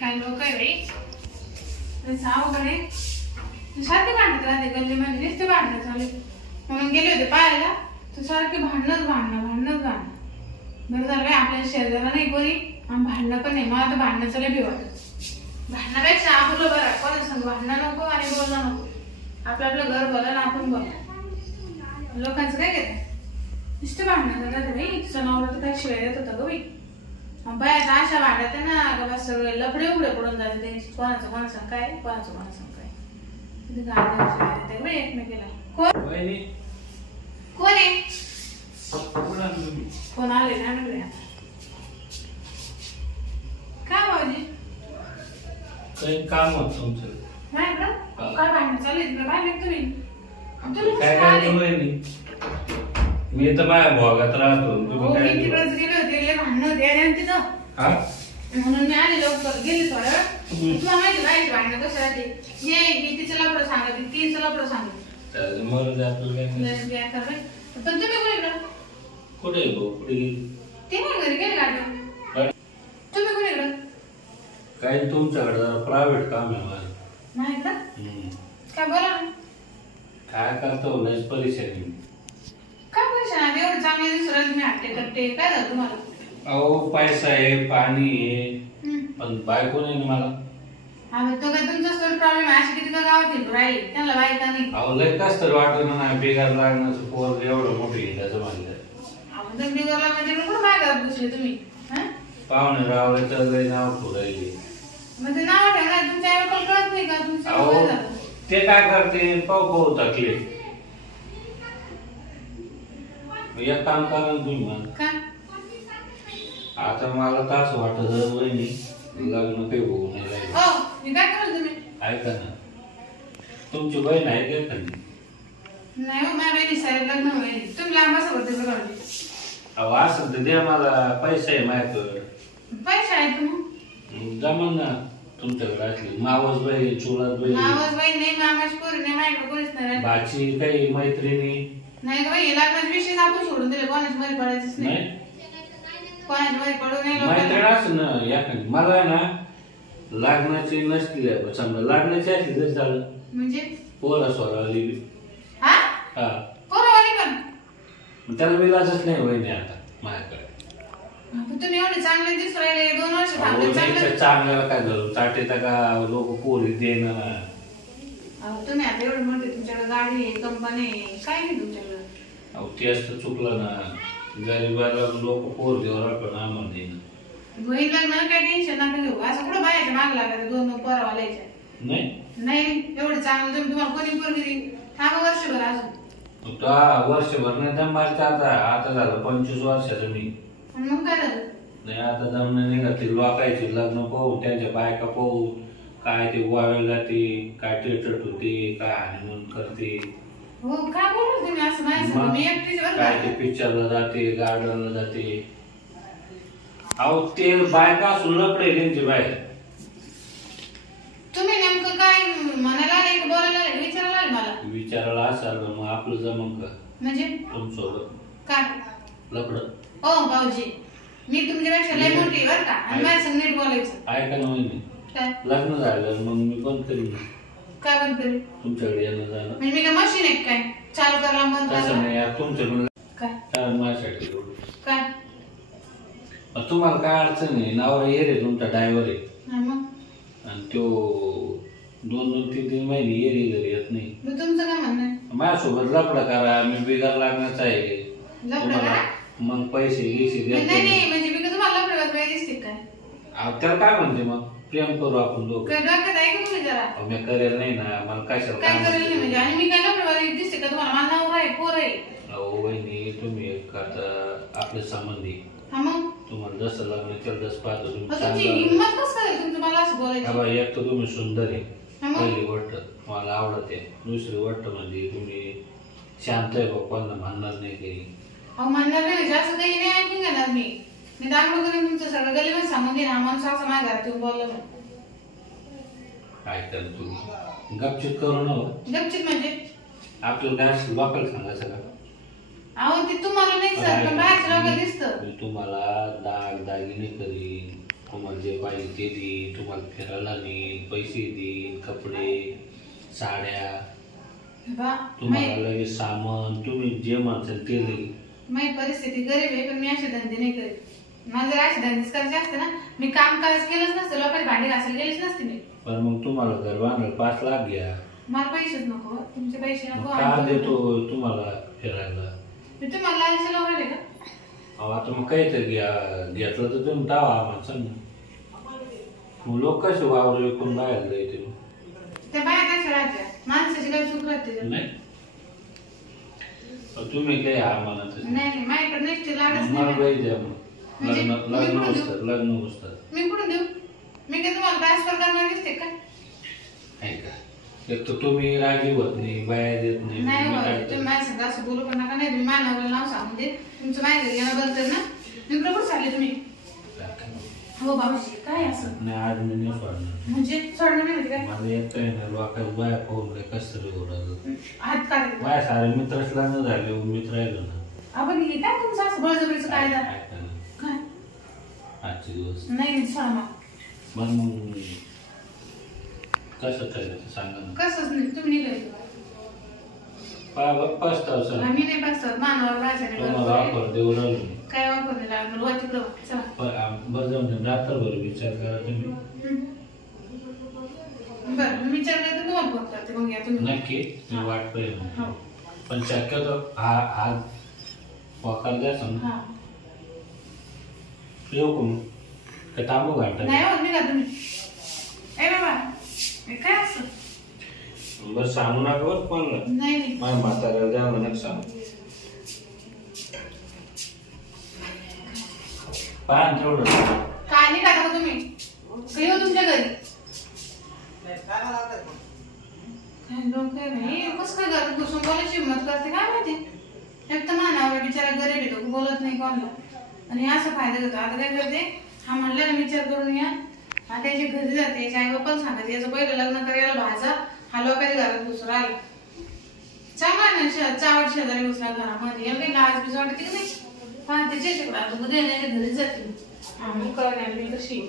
काय लोक आहे बाई सावकडे सारखे भांडत राहते गल्लीमध्ये नुसते भांडणं चालू म्हणून गेले होते पाहायला तर सारखे भांडणच भांडणं बरं झालं बाई आपल्या शेजारा नाही कोणी आणि भांडणं पण नाही मला तर भांडणं चालू भी वाटत भांडणापेक्षा आपलं बरं कोणा संग भांडणं नको आणि बोलणं नको आपलं घर बोला ना आपण बोला लोकांचं काय घेत नुसते भांडणं करतात बाई तुझं नवरा तर काय शिवाय देत होता ग बाई बाया अशा वाढत ना बाबा सगळे लफडे उघडे पडून जाते त्यांची कोणाचं काय कोणाचं काय तिथे गाड्या बाई एकमेकीला कोण आहे कोण आले ना काय भाऊजी काही काम होत तुमचं नाही का काय भांडण चालू आहे बाहेर काय मी तर माझ्या भागात राहतो मी तिकडेच गेले होते भांडण होते तिथं म्हणून मी आले लवकर गेले थोडं तुला माहिती राहायची भांडणं कसं राहते ये तिचं लपडं सांगत तिचं लपडं सांगत पण तुम्ही कुठे ते पण घरी गेले गाडी तुम्ही कुणीकडं काही तुमच्याकडे प्रायव्हेट काम आहे माझं नाही का काय बोला काय करतो लस परेशानी काय पैसा एवढं चांगले दिसत तुम्ही हट्टे कट्टे काय झालं तुम्हाला अहो पैसा आहे पाणी आहे पण बायको नाही मला तो काय तुमचा सर प्रॉब्लेम आहे अशी किती गावात राहील त्यांना बायका नाही अहो लय कस तर वाटत ना बेकार लागण्याचं पोर एवढं मोठं आहे त्याचं म्हणलं आपण बिगरला म्हणजे कुठं बाय करत बसले तुम्ही पाहुणे रावले तर लय नाव ठेवले म्हणजे नाव ठेवणार तुमच्या आई कळत नाही का तुमच्या ते काय करते पाहू थकले एक काम करा तुम्ही मला आता मला तर असं वाटत वहिनी लग्न काही होऊ नाही ऐका ना तुमची बहीण आहे का एखादी नाही हो माझ्या बहिणी साहेब लग्न होईल तुम्ही लांब असं अहो असं तर द्या मला पैसा आहे माझ्याकडे पैसा आहे तुम्ही जमा ना तुमच्याकडे असली मावस बाई चुलत बाई मावस बाई नाही मामाची पोरी नाही माझ्याकडे कोणीच नाही बाची काही मैत्रिणी नाही का बाई लग्नाच्या विषयी आपण सोडून दिले कोणाची मध्ये पडायचंच नाही कोणाची मध्ये पडू नाही मैत्रीण असं ना एखादी मला ना लागण्याची नसती समजा लागण्याची असली तरी झालं म्हणजे पोरा सोरावली हा पोरावाली पण त्याला विलासच नाही वहिनी आता माझ्याकडे तुम्ही एवढे चांगले दिसू राहिले 2 वर्ष थांबले चांगल्याला काय झालं चाटेता का लोक पोरी देणं तुम्ही आता एवढे म्हणते तुमच्याकडे गाडी आहे कंपनी आहे काय नाही तुमच्याकडे अहो ते असतं चुकलं ना गरीबाला लोक पोर देवर पण आम्हाला देणं बहीण लग्न काय टेन्शन नका घेऊ असं कुठं बायाच्या माग लागायचं 2 पोरावाल्याच्या नाही एवढं चांगलं तुम्हाला कोणी पोरगी थांबा वर्षभर अजून वर्षभर नाही दम मारता आता झालं 25 वर्षाचं मी मग काय झालं नाही आता दम नाही घातली लोकायचे लग्न पाहू त्यांच्या बायका पाहू काय ते वावेल जाते काय टेटट होते काय हानिमून करते हो काय बोलू तुम्ही असं नाही मी एकटीच काय ते पिक्चरला जाते गार्डनला जाते अहो ते बायका सुलपडे त्यांची बाहेर तुम्ही नेमकं काय म्हणायला नाही बोलायला विचारायला मला विचारायला असाल मग आपलं जमन का म्हणजे तुमचं काय लपड ओ भाऊजी मी तुमच्यापेक्षा लय मोठी बरं का आणि माझ्या संग नीट बोलायचं ऐका ना वहिनी काय लग्न झालं मग मी बंद करीन काय बंद करीन तुमच्याकडे येणं जाणं म्हणजे मी काय मशीन आहे काय चालू करायला बंद तसं नाही यार तुमच्याकडे काय माझ्यासाठी काय तुम्हाला काय अडचण नाही नाव येरे तुमचा ड्रायव्हर आहे मग आणि तो 2-3 महिने येरी घरी येत नाही तुमचं काय म्हणणं आहे माझ्यासोबत लफडा करा मी बिगार लागण्याचा आहे मग पैसे घ्यायचे नाही म्हणजे मी का तुम्हाला लफडा करायला दिसते काय त्याला काय म्हणते मग प्रेम करू आपण दोघं डोक्यात आहे का तुम्ही जरा मी करेल नाही ना मला काय करेल नाही म्हणजे आणि मी काय लफडा दिसते का तुम्हाला मला नाव आहे पोर आहे अहो वहिनी तुम्ही करता आपले संबंधी मग तुम्हाला जसं लग्न केलं तसं पाहतो तुमची हिंमत कसं आहे तुमचं मला असं बोलायचं एक तर तुम्ही सुंदर आहे पहिली गोष्ट मला आवडते दुसरी गोष्ट म्हणजे तुम्ही शांत आहे कोणाला म्हणणार नाही काही अहो म्हणणार नाही जास्त काही नाही ऐकून घेणार मी दाखवलं करेन तुमचं सगळं गल्लीमध्ये सांगून देईन हा माणूस असं माझ्या घरात येऊन बोललं काय कर तुम्ही गपचित करू न गपचित म्हणजे आपल्याला काय लोकल सांगायचं का अहो ते तुम्हाला नाही सर पण बाहेरचं लोक दिसतं मी तुम्हाला दागिने करीन तुम्हाला जे पाहिजे ते देईन, तुम्हाला फिरायला नेईन, पैसे देईन, कपडे, साड्या, तुम्हाला लगेच सामान, तुम्ही जे म्हणताल ते देईन. माझी परिस्थिती गरीब आहे, पण मी असे धंदे नाही करीत. मला जर असे धंदेच करायचे असते ना, मी काम करायचं केलंच नसतं, लोकांनी भांडी घासायला गेलीच नसते मी. पण मग तुम्हाला घर बांधायला 5 लाख घ्या. मला पैसेच नको, तुमचे पैसे नको. का देतो तुम्हाला फिरायला? मी तुम्हाला लालची लावले का? अहो आता मग काहीतरी घेतलं तर तुम्ही टावा आम्हाला सांग ना. मग लोक कसे वावर विकून बाहेर जायचे? त्या बाहेर कशा राहत्या? माणसाची काय चूक राहते? नाही तुम्ही काही आम्हाला नाही, माझ्याकडे नाही लागत मला काही द्या. मग म्हणजे लग्न बसतात मी कुठून देऊ? मी काय तुम्हाला ट्रान्सफर करणार दिसते का? ऐका, एक तर तुम्ही राजी होत नाही, बाया देत नाही. तुम्ही माझ्या सगळं असं बोलू पण नका. नाही, तुम्ही माझ्या नाव सांगून दे. तुमचं माझ्या घरी येणं बंद कर ना. मी कुठं चालले तुम्ही? हो बाबाजी, काय असं? नाही, आज मी नाही सोडणार. म्हणजे सोडणार नाही म्हणजे काय? मला येत आहे ना, लोकांना बाया पाहून काय कसं तरी ओरडलं. हात काढ. बाया सारे मित्रच लग्न झाले, मित्र राहिलो ना. आपण हे काय तुमचं असं बळजबरीचं कायदा? काय आजचे दिवस नाही सोडा. मग कसं करायचं सांगा ना. कसंच नाही, तुम्ही नाही करायचं. पस्ताव सर, आम्ही नाही पासतात. मानवावर तुम्हाला ऑफर देऊ राहिलो. काय वापर नाही लागणार. वा तिकडं चला. बरं जाऊन द्या, रात्रभर विचार करा तुम्ही. बरं, मी विचार करते, तुम्हाला फोन करते. मग या तुम्ही. नक्की मी वाट पाहिजे. पण शक्यतो हा वाकार द्या सांग. येऊ कोण काय थांबू घंटा? नाही हो, निघा तुम्ही. ए बाबा, काय असं? बरं सांगू नका बरं कोणाला. नाही, माझ्या म्हाताऱ्याला द्या म्हणत सांग. पाहा तेवढं. काय नाही टाका तुम्ही. काही हो तुमच्या घरी. काय लोक आहे भाई, कसं काय घरात बसून बोलायची हिंमत करते काय माहिती. एक तर मानावर बिचारा गरीब येतो, बोलत नाही कोणाला. आणि असा फायदा घेतो. आता काय करते, हा म्हणला ना विचार करून या. आता याच्या घरी जाते, याच्या आई बाप्पाला सांगते याचं पहिलं लग्न करायला भाजा. हा लोकांच्या घरात घुसून राहिला. चांगला ना, चावट शेजारी घुसला घरामध्ये. या काही लाज बीज वाटते की नाही. पाहते त्याच्याकडे आता घरी जाते. आम्ही कळण्याला कशी